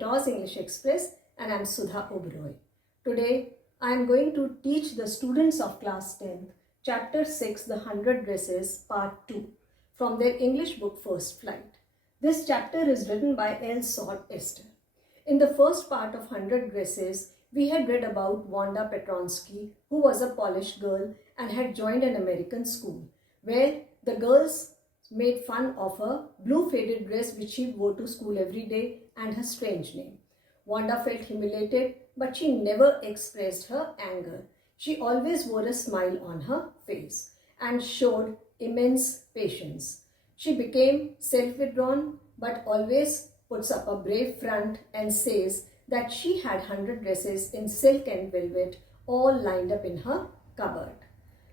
TOS English Express and I am Sudha Oberoi. Today I am going to teach the students of class 10th chapter 6 The 100 Dresses part 2 from their English book First Flight. This chapter is written by L. Sought Esther. In the first part of 100 Dresses, we had read about Wanda Petronsky, who was a Polish girl and had joined an American school, where the girls made fun of her blue faded dress which she wore to school every day and her strange name. Wanda felt humiliated, but she never expressed her anger. She always wore a smile on her face and showed immense patience. She became self-withdrawn, but always puts up a brave front and says that she had 100 dresses in silk and velvet all lined up in her cupboard.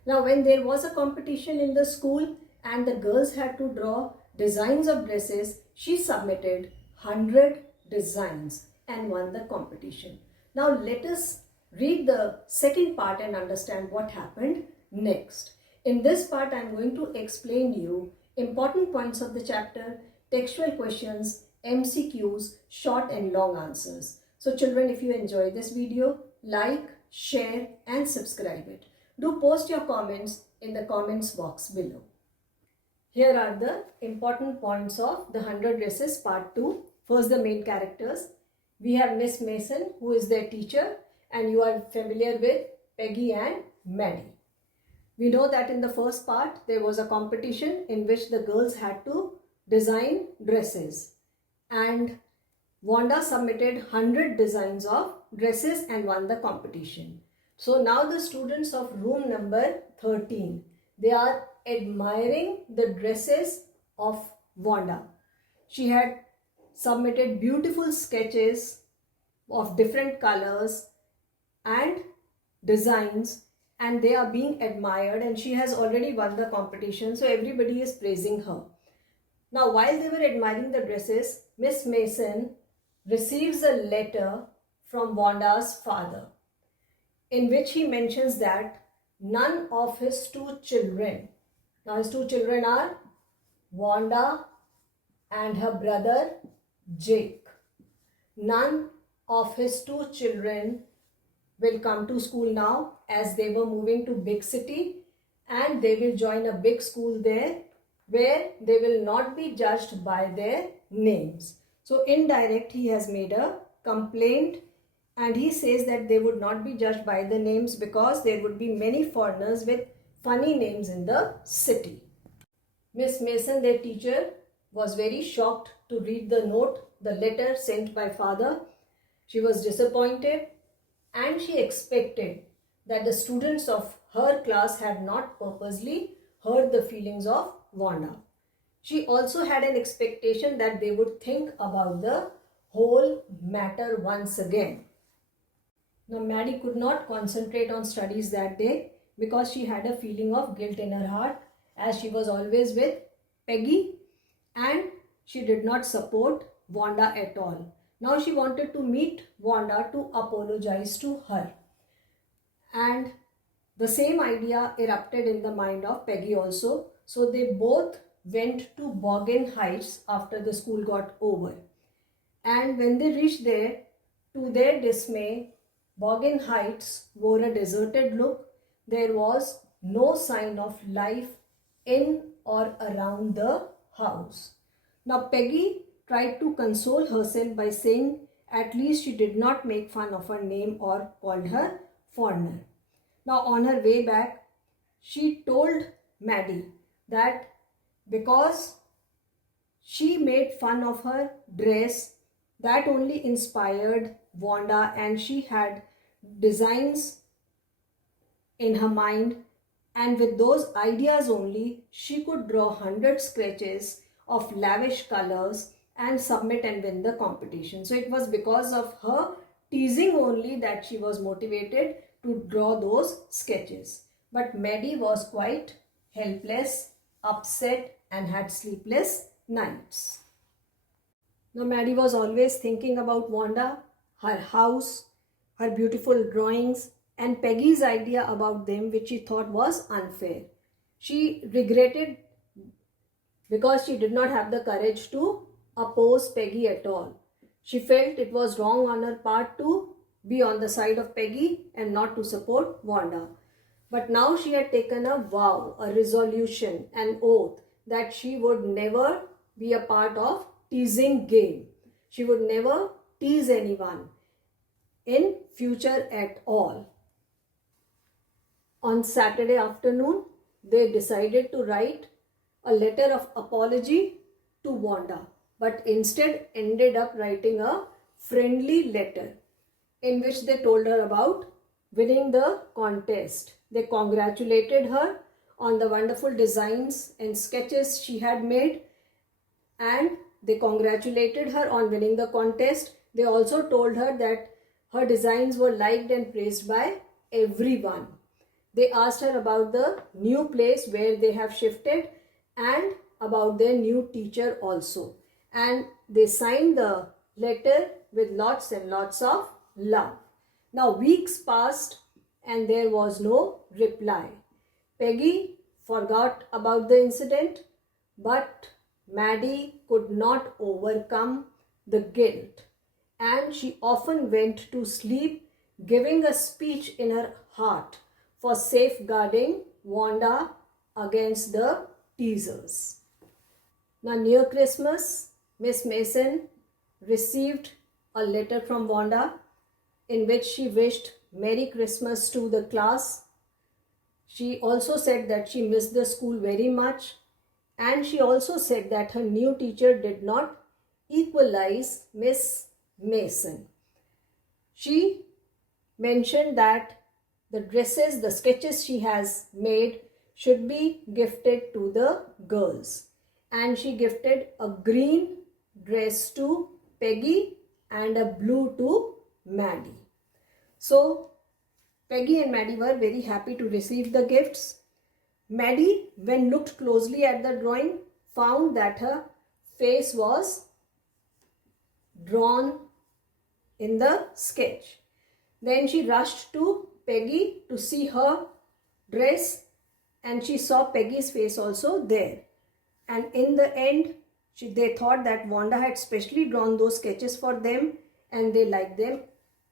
Now, when there was a competition in the school and the girls had to draw designs of dresses, she submitted 100 designs and won the competition. Now, let us read the second part and understand what happened next. In this part, I am going to explain you important points of the chapter, textual questions, MCQs, short and long answers. So children, if you enjoy this video, like, share and subscribe it. Do post your comments in the comments box below. Here are the important points of the 100 Dresses part 2. First, the main characters. We have Miss Mason, who is their teacher, and you are familiar with Peggy and Maddie. We know that in the first part, there was a competition in which the girls had to design dresses. And Wanda submitted 100 designs of dresses and won the competition. So now the students of room number 13, they are admiring the dresses of Wanda. She had submitted beautiful sketches of different colors and designs, and they are being admired, and she has already won the competition, so everybody is praising her. Now, while they were admiring the dresses, Miss Mason receives a letter from Wanda's father, in which he mentions that none of his two children, now his two children are Wanda and her brother Jake, none of his two children will come to school now, as they were moving to big city and they will join a big school there where they will not be judged by their names. So indirect, he has made a complaint and he says that they would not be judged by the names because there would be many foreigners with funny names in the city. Miss Mason, their teacher, was very shocked to read the note, the letter sent by father. She was disappointed and she expected that the students of her class had not purposely hurt the feelings of Wanda. She also had an expectation that they would think about the whole matter once again. Now, Maddie could not concentrate on studies that day because she had a feeling of guilt in her heart, as she was always with Peggy and she did not support Wanda at all. Now she wanted to meet Wanda to apologize to her. And the same idea erupted in the mind of Peggy also. So they both went to Bogan Heights after the school got over. And when they reached there, to their dismay, Bogan Heights wore a deserted look. There was no sign of life in or around the house. Now Peggy tried to console herself by saying at least she did not make fun of her name or called her foreigner. Now on her way back, she told Maddie that because she made fun of her dress, that only inspired Wanda and she had designs in her mind, and with those ideas only she could draw 100 sketches of lavish colors and submit and win the competition. So it was because of her teasing only that she was motivated to draw those sketches. But Maddie was quite helpless, upset and had sleepless nights. Now Maddie was always thinking about Wanda, her house, her beautiful drawings and Peggy's idea about them, which she thought was unfair. She regretted because she did not have the courage to oppose Peggy at all. She felt it was wrong on her part to be on the side of Peggy and not to support Wanda. But now she had taken a vow, a resolution, an oath that she would never be a part of teasing game. She would never tease anyone in future at all. On Saturday afternoon, they decided to write a letter of apology to Wanda, but instead ended up writing a friendly letter in which they told her about winning the contest. They congratulated her on the wonderful designs and sketches she had made, and they congratulated her on winning the contest. They also told her that her designs were liked and praised by everyone. They asked her about the new place where they have shifted and about their new teacher also. And they signed the letter with lots and lots of love. Now weeks passed and there was no reply. Peggy forgot about the incident, but Maddie could not overcome the guilt, and she often went to sleep giving a speech in her heart for safeguarding Wanda against the teasers. Now near Christmas, Miss Mason received a letter from Wanda in which she wished Merry Christmas to the class. She also said that she missed the school very much, and she also said that her new teacher did not equalize Miss Mason. She mentioned that the dresses, the sketches she has made should be gifted to the girls, and she gifted a green dress to Peggy and a blue to Maddie. So Peggy and Maddie were very happy to receive the gifts. Maddie, when looked closely at the drawing, found that her face was drawn in the sketch. Then she rushed to Peggy to see her dress, and she saw Peggy's face also there. And in the end, they thought that Wanda had specially drawn those sketches for them and they liked them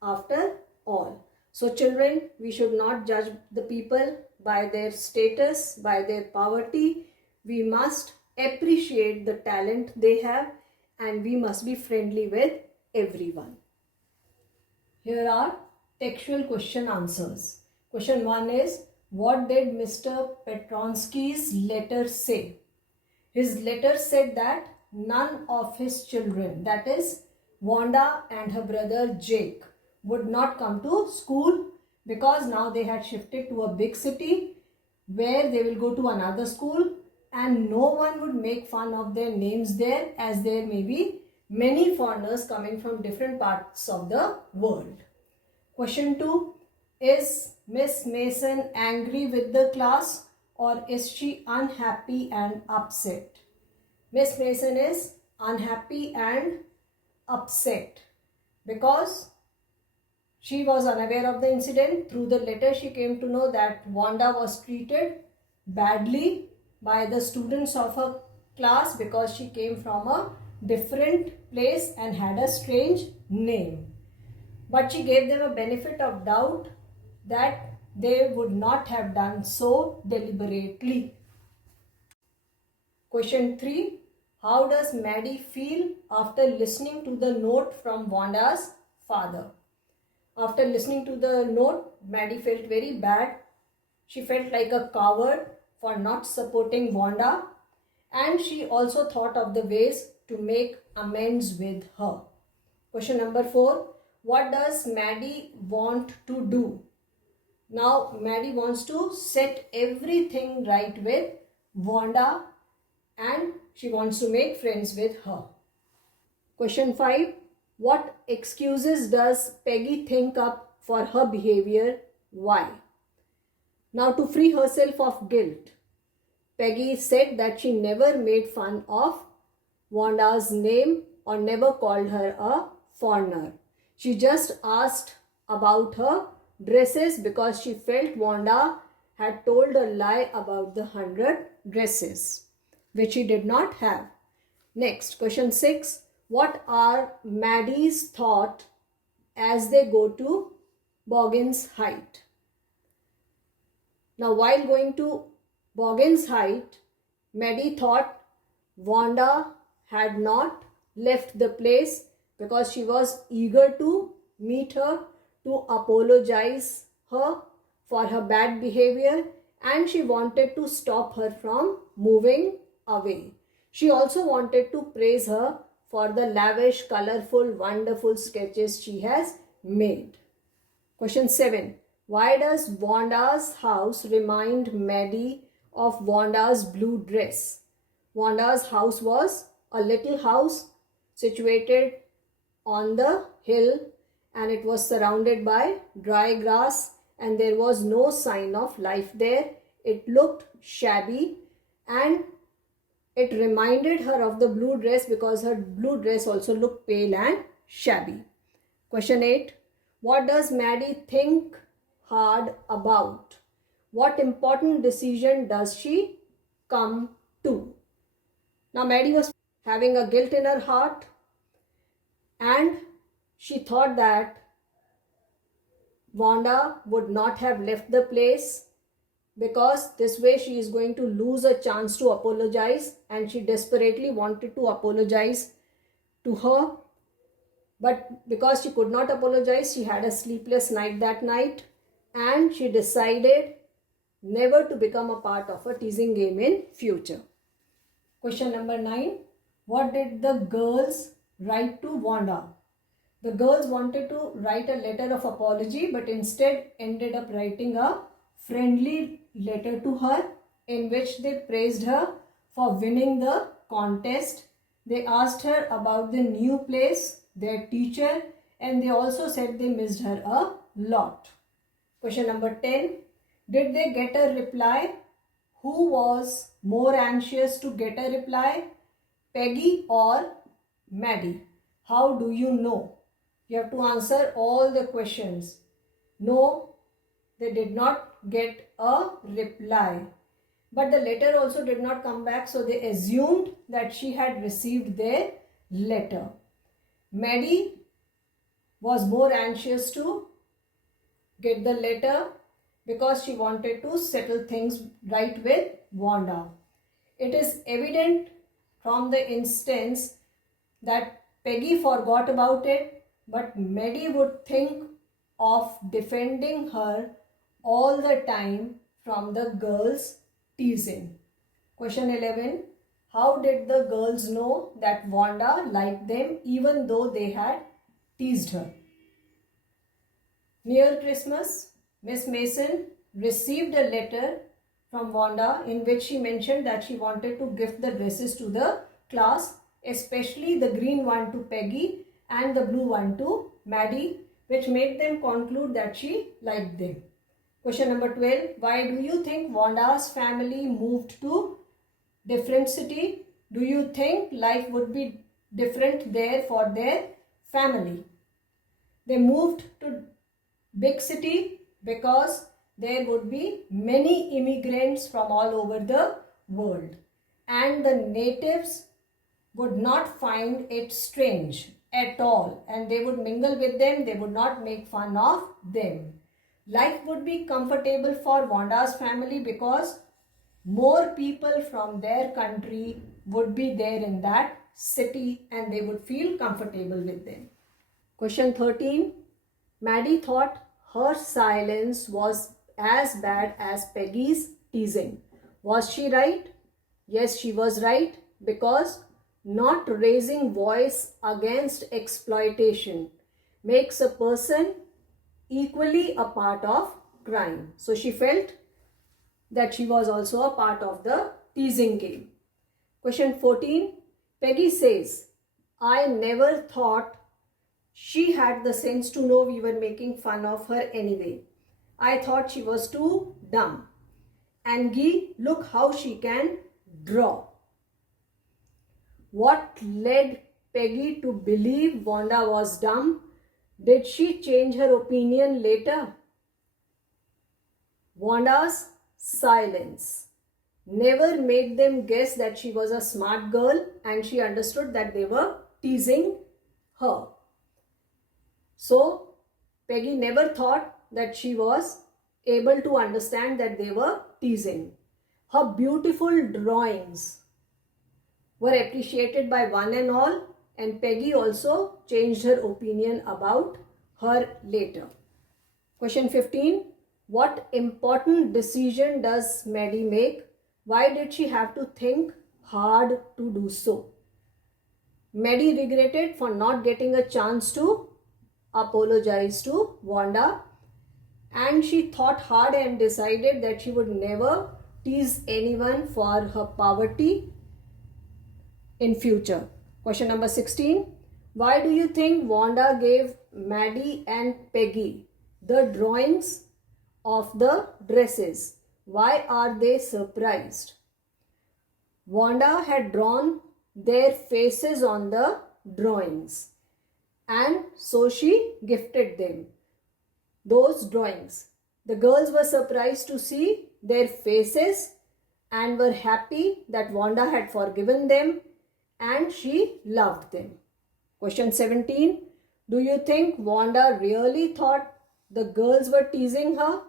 after all. So children, we should not judge the people by their status, by their poverty. We must appreciate the talent they have, and we must be friendly with everyone. Here are textual question answers. Question 1 is, what did Mr. Petronsky's letter say? His letter said that none of his children, that is Wanda and her brother Jake, would not come to school because now they had shifted to a big city where they will go to another school, and no one would make fun of their names there, as there may be many foreigners coming from different parts of the world. Question 2, is Miss Mason angry with the class, or is she unhappy and upset? Miss Mason is unhappy and upset because she was unaware of the incident. Through the letter, she came to know that Wanda was treated badly by the students of her class because she came from a different place and had a strange name. But she gave them a benefit of doubt that they would not have done so deliberately. Question 3. How does Maddie feel after listening to the note from Wanda's father? After listening to the note, Maddie felt very bad. She felt like a coward for not supporting Wanda, and she also thought of the ways to make amends with her. Question number 4. What does Maddie want to do? Now Maddie wants to set everything right with Wanda, and she wants to make friends with her. Question 5. What excuses does Peggy think up for her behavior? Why? Now, to free herself of guilt, Peggy said that she never made fun of Wanda's name or never called her a foreigner. She just asked about her dresses because she felt Wanda had told a lie about the 100 dresses, which she did not have. Next, question 6. What are Maddie's thoughts as they go to Boggins Height? Now, while going to Boggins Height, Maddie thought Wanda had not left the place because she was eager to meet her, to apologize her for her bad behavior, and she wanted to stop her from moving away. She also wanted to praise her for the lavish, colorful, wonderful sketches she has made. Question 7. Why does Wanda's house remind Maddie of Wanda's blue dress? Wanda's house was a little house situated on the hill, and it was surrounded by dry grass, and there was no sign of life there. It looked shabby, and it reminded her of the blue dress because her blue dress also looked pale and shabby. Question 8. What does Maddie think hard about? What important decision does she come to? Now, Maddie was having a guilt in her heart, and she thought that Wanda would not have left the place because this way she is going to lose a chance to apologize, and she desperately wanted to apologize to her. But because she could not apologize, she had a sleepless night that night, and she decided never to become a part of a teasing game in future. Question number 9. What did the girls write to Wanda? The girls wanted to write a letter of apology, but instead ended up writing a friendly letter to her in which they praised her for winning the contest. They asked her about the new place, their teacher, and they also said they missed her a lot. Question number 10. Did they get a reply? Who was more anxious to get a reply, Peggy or Maddie? How do you know? You have to answer all the questions. No, they did not get a reply. But the letter also did not come back, so they assumed that she had received their letter. Maddie was more anxious to get the letter because she wanted to settle things right with Wanda. It is evident from the instance that Peggy forgot about it, but Maddie would think of defending her all the time from the girls' teasing. Question 11. How did the girls know that Wanda liked them even though they had teased her? Near Christmas, Miss Mason received a letter from Wanda in which she mentioned that she wanted to gift the dresses to the class, especially the green one to Peggy and the blue one to Maddie, which made them conclude that she liked them. Question number 12. Why do you think Wanda's family moved to different city? Do you think life would be different there for their family? They moved to big city because there would be many immigrants from all over the world, and the natives would not find it strange at all, and they would mingle with them. They would not make fun of them. Life would be comfortable for Wanda's family because more people from their country would be there in that city, and they would feel comfortable with them. Question 13. Maddie thought her silence was as bad as Peggy's teasing. Was she right? Yes, she was right, because not raising voice against exploitation makes a person equally a part of crime. So she felt that she was also a part of the teasing game. Question 14. Peggy says, I never thought she had the sense to know we were making fun of her anyway. I thought she was too dumb. And Guy, look how she can draw. What led Peggy to believe Wanda was dumb? Did she change her opinion later? Wanda's silence never made them guess that she was a smart girl, and she understood that they were teasing her. So Peggy never thought that she was able to understand that they were teasing. Her beautiful drawings were appreciated by one and all, and Peggy also changed her opinion about her later. Question 15. What important decision does Maddie make? Why did she have to think hard to do so? Maddie regretted for not getting a chance to apologize to Wanda, and she thought hard and decided that she would never tease anyone for her poverty in future. Question number 16. Why do you think Wanda gave Maddie and Peggy the drawings of the dresses? Why are they surprised? Wanda had drawn their faces on the drawings, and so she gifted them those drawings. The girls were surprised to see their faces and were happy that Wanda had forgiven them and she loved them. Question 17. Do you think Wanda really thought the girls were teasing her?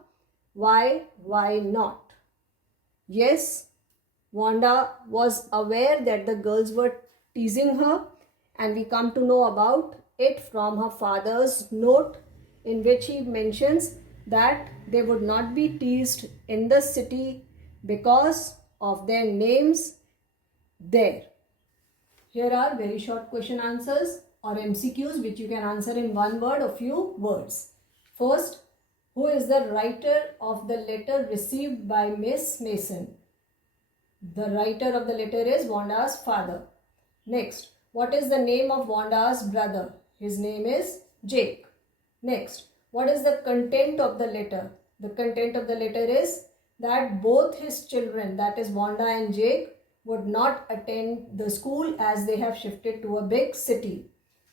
Why not? Yes, Wanda was aware that the girls were teasing her, and we come to know about it from her father's note, in which he mentions that they would not be teased in the city because of their names there. Here are very short question answers or MCQs which you can answer in one word or few words. First, who is the writer of the letter received by Miss Mason? The writer of the letter is Wanda's father. Next, what is the name of Wanda's brother? His name is Jake. Next, what is the content of the letter? The content of the letter is that both his children, that is Wanda and Jake, would not attend the school as they have shifted to a big city.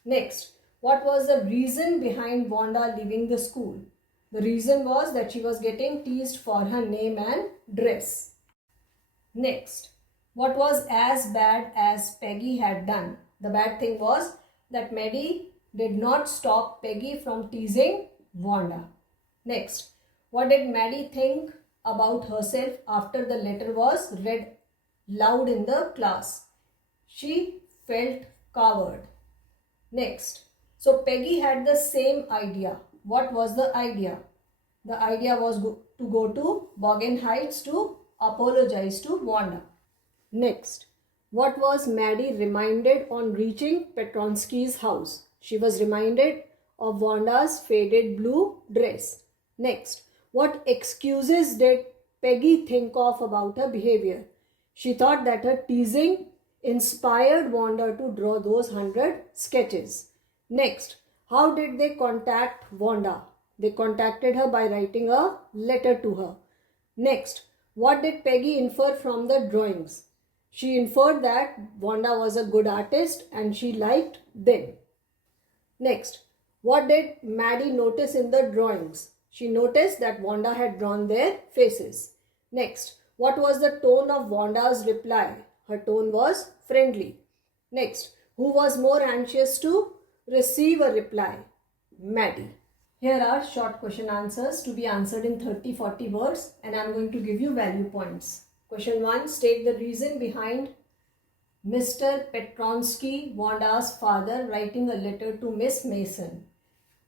Next, what was the reason behind Wanda leaving the school? The reason was that she was getting teased for her name and dress. Next, what was as bad as Peggy had done? The bad thing was that Maddie did not stop Peggy from teasing Wanda. Next, what did Maddie think about herself after the letter was read loud in the class? She felt coward. Next, so Peggy had the same idea. What was the idea? The idea was to go to Bogan Heights to apologize to Wanda. Next, what was Maddie reminded on reaching Petronsky's house? She was reminded of Wanda's faded blue dress. Next, what excuses did Peggy think of about her behavior? She thought that her teasing inspired Wanda to draw those 100 sketches. Next, how did they contact Wanda? They contacted her by writing a letter to her. Next, what did Peggy infer from the drawings? She inferred that Wanda was a good artist and she liked them. Next, what did Maddie notice in the drawings? She noticed that Wanda had drawn their faces. Next, what was the tone of Wanda's reply? Her tone was friendly. Next, who was more anxious to receive a reply? Maddie. Here are short question answers to be answered in 30-40 words, and I am going to give you value points. Question 1. State the reason behind Mr. Petronsky, Wanda's father, writing a letter to Miss Mason.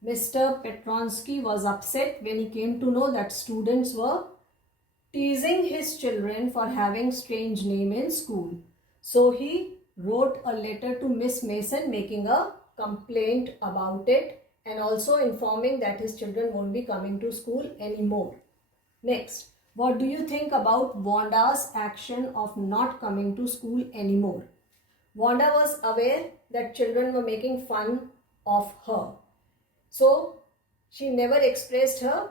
Mr. Petronsky was upset when he came to know that students were teasing his children for having strange name in school. So he wrote a letter to Miss Mason making a complaint about it and also informing that his children won't be coming to school anymore. Next, what do you think about Wanda's action of not coming to school anymore? Wanda was aware that children were making fun of her. So she never expressed her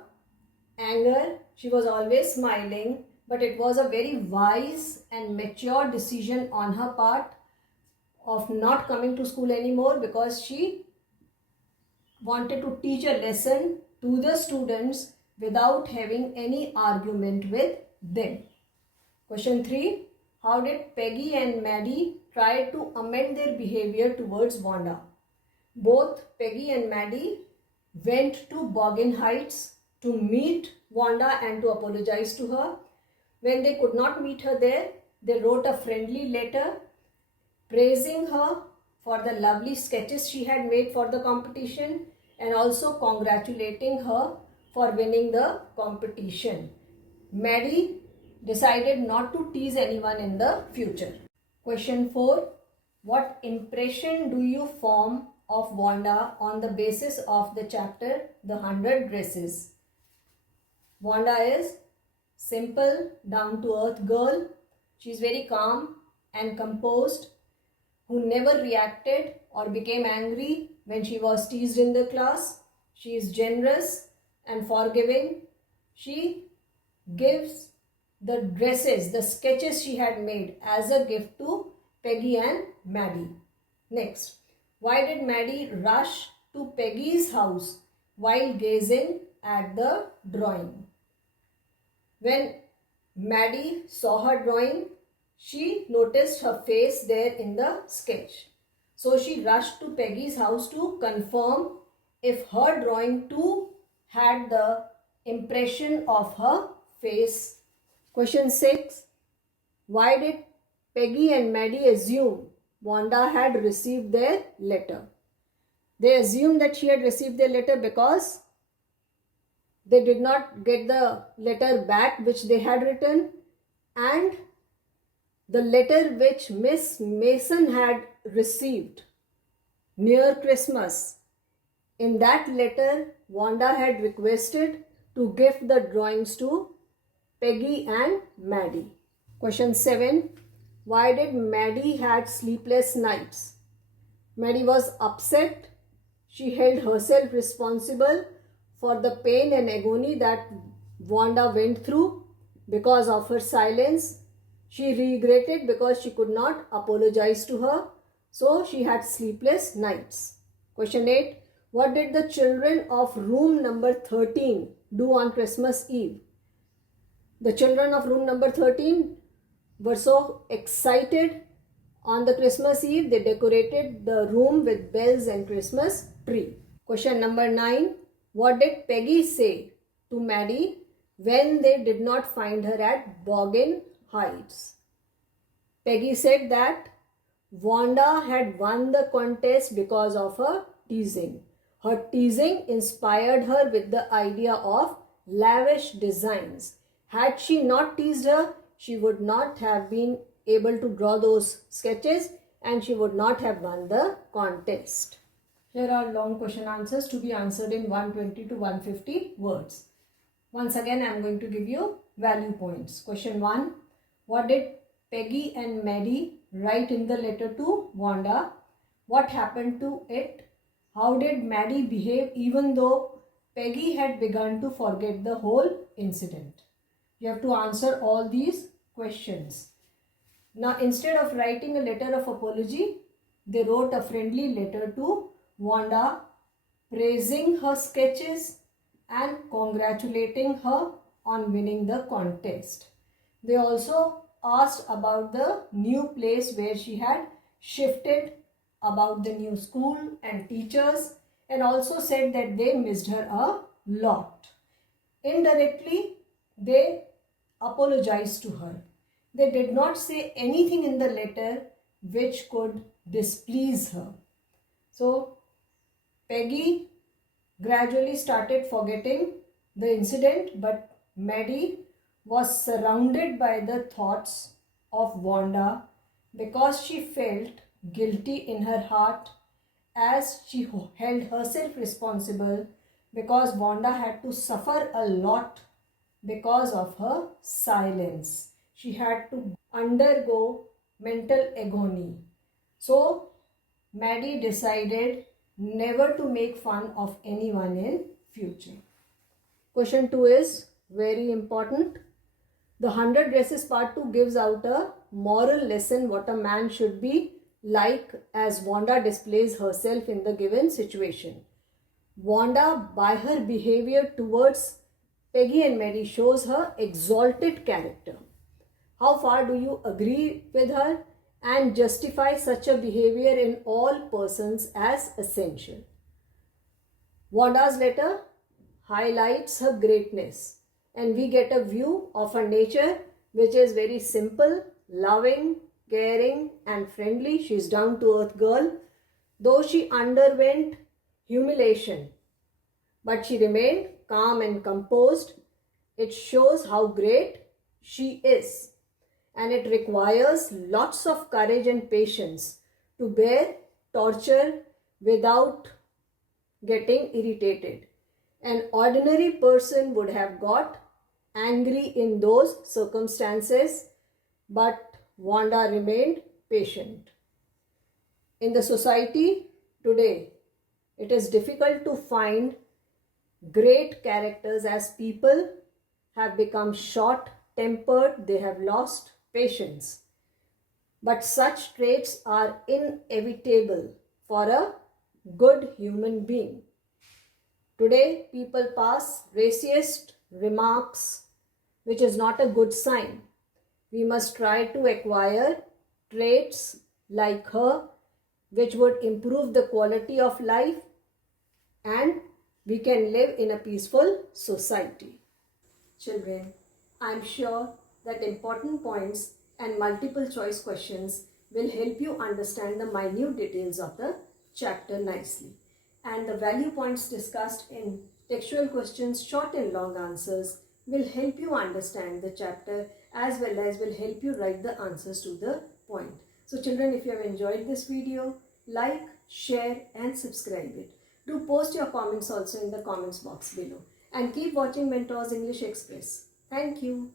anger. She was always smiling, but it was a very wise and mature decision on her part of not coming to school anymore, because she wanted to teach a lesson to the students without having any argument with them. Question 3. how did Peggy and Maddie try to amend their behavior towards Wanda? Both Peggy and Maddie went to Boggin Heights to meet Wanda and to apologize to her. When they could not meet her there, they wrote a friendly letter praising her for the lovely sketches she had made for the competition and also congratulating her for winning the competition. Maddie decided not to tease anyone in the future. Question 4. What impression do you form of Wanda on the basis of the chapter The 100 Dresses? Wanda is simple, down-to-earth girl. She is very calm and composed, who never reacted or became angry when she was teased in the class. She is generous and forgiving. She gives the dresses, the sketches she had made as a gift to Peggy and Maddie. Next, why did Maddie rush to Peggy's house while gazing at the drawing? When Maddie saw her drawing, she noticed her face there in the sketch. So she rushed to Peggy's house to confirm if her drawing too had the impression of her face. Question 6. Why did Peggy and Maddie assume Wanda had received their letter? They assumed that she had received their letter because they did not get the letter back which they had written, and the letter which Miss Mason had received near Christmas. In that letter, Wanda had requested to give the drawings to Peggy and Maddie. Question 7. Why did Maddie had sleepless nights? Maddie was upset. She held herself responsible for the pain and agony that Wanda went through because of her silence. She regretted because she could not apologize to her. So she had sleepless nights. Question 8. What did the children of room number 13 do on Christmas Eve? The children of room number 13 were so excited on the Christmas Eve, they decorated the room with bells and Christmas tree. Question number 9. What did Peggy say to Maddie when they did not find her at Boggin Heights? Peggy said that Wanda had won the contest because of her teasing. Her teasing inspired her with the idea of lavish designs. Had she not teased her, she would not have been able to draw those sketches and she would not have won the contest. Here are long question answers to be answered in 120 to 150 words. Once again, I am going to give you value points. Question 1. What did Peggy and Maddie write in the letter to Wanda? What happened to it? How did Maddie behave even though Peggy had begun to forget the whole incident? You have to answer all these questions. Now, instead of writing a letter of apology, they wrote a friendly letter to Wanda, praising her sketches and congratulating her on winning the contest. They also asked about the new place where she had shifted, about the new school and teachers, and also said that they missed her a lot. Indirectly, they apologized to her. They did not say anything in the letter which could displease her. So, Peggy gradually started forgetting the incident, but Maddie was surrounded by the thoughts of Wanda because she felt guilty in her heart as she held herself responsible because Wanda had to suffer a lot because of her silence. She had to undergo mental agony. So, Maddie decided never to make fun of anyone in future. Question 2 is very important. The 100 Dresses Part 2 gives out a moral lesson what a man should be like as Wanda displays herself in the given situation. Wanda, by her behavior towards Peggy and Maddie, shows her exalted character. How far do you agree with her and justify such a behavior in all persons as essential? Wanda's letter highlights her greatness, and we get a view of her nature which is very simple, loving, caring and friendly. She's down to earth girl. Though she underwent humiliation, but she remained calm and composed. It shows how great she is, and it requires lots of courage and patience to bear torture without getting irritated. An ordinary person would have got angry in those circumstances, but Wanda remained patient. In the society today, it is difficult to find great characters as people have become short-tempered, they have lost patience. But such traits are inevitable for a good human being. Today, people pass racist remarks, which is not a good sign. We must try to acquire traits like her, which would improve the quality of life, and we can live in a peaceful society. Children, I am sure that important points and multiple choice questions will help you understand the minute details of the chapter nicely. And the value points discussed in textual questions, short and long answers will help you understand the chapter as well as will help you write the answers to the point. So children, if you have enjoyed this video, like, share and subscribe it. Do post your comments also in the comments box below. And keep watching Mentors English Express. Thank you.